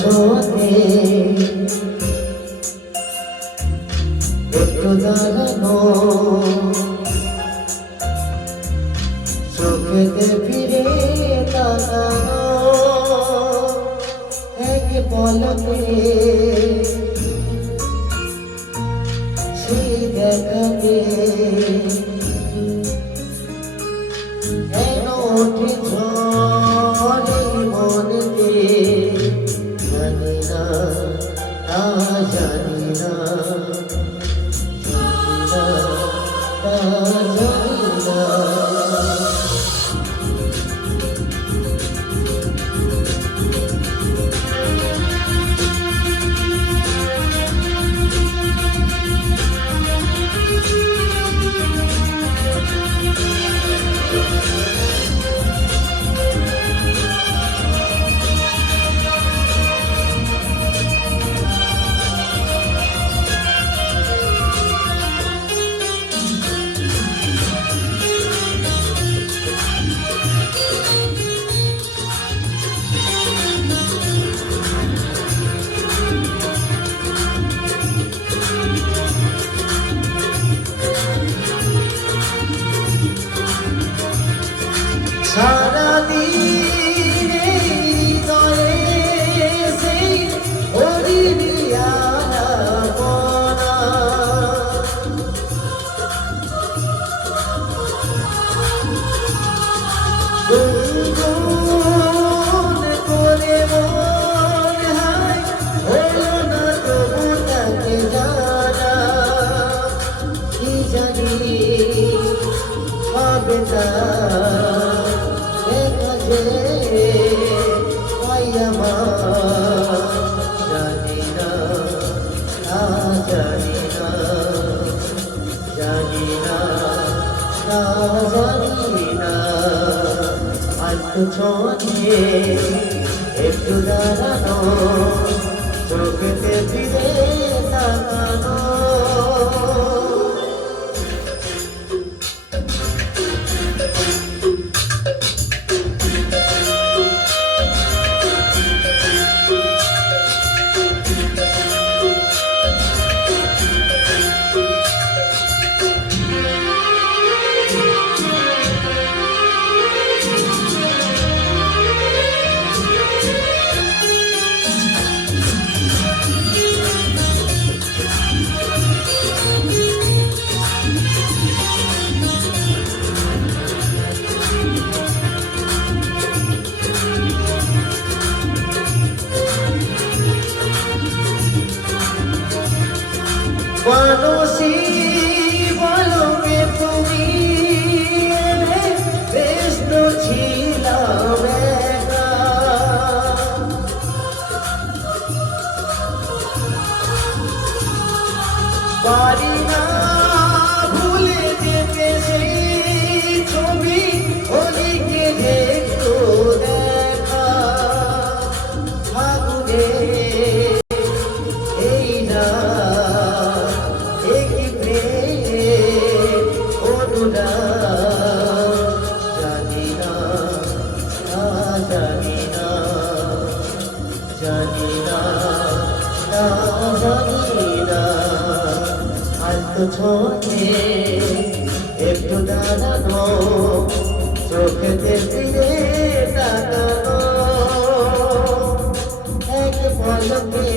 ছোঁয়াতে একটু দাঁড়ানো, চোখেতে ফিরে তাকানো, এক পলকে সেই দেখাতে কেন ওঠে ঝড়ে মনেতে, জানি না তা জানি না, তা জানি না। সারাদিনে হৃদয়ে সেই হরিণিয়া পনা, গুনগুন করে মন হায় হলো না তবু তাকে জানা, কি জানি হবে তা জানি না, জানি না, জানি না, জানি না। একটু ছোঁয়াতে একটু দাঁড়ানো, চোখেতে ফিরে তাকানো, মানসী বলকে তুমি ব্যস্ত ছিলাম একা, পারি না ভুলে যেতে সেই ছবি অনেকে দেখতো দেখা, ফাগুনে এই না জানি না, জানি না, জানি না, জানি না। একটু ছোঁয়াতে একটু দাঁড়ানো, চোখেতে ফিরে তাকানো, এক পলকে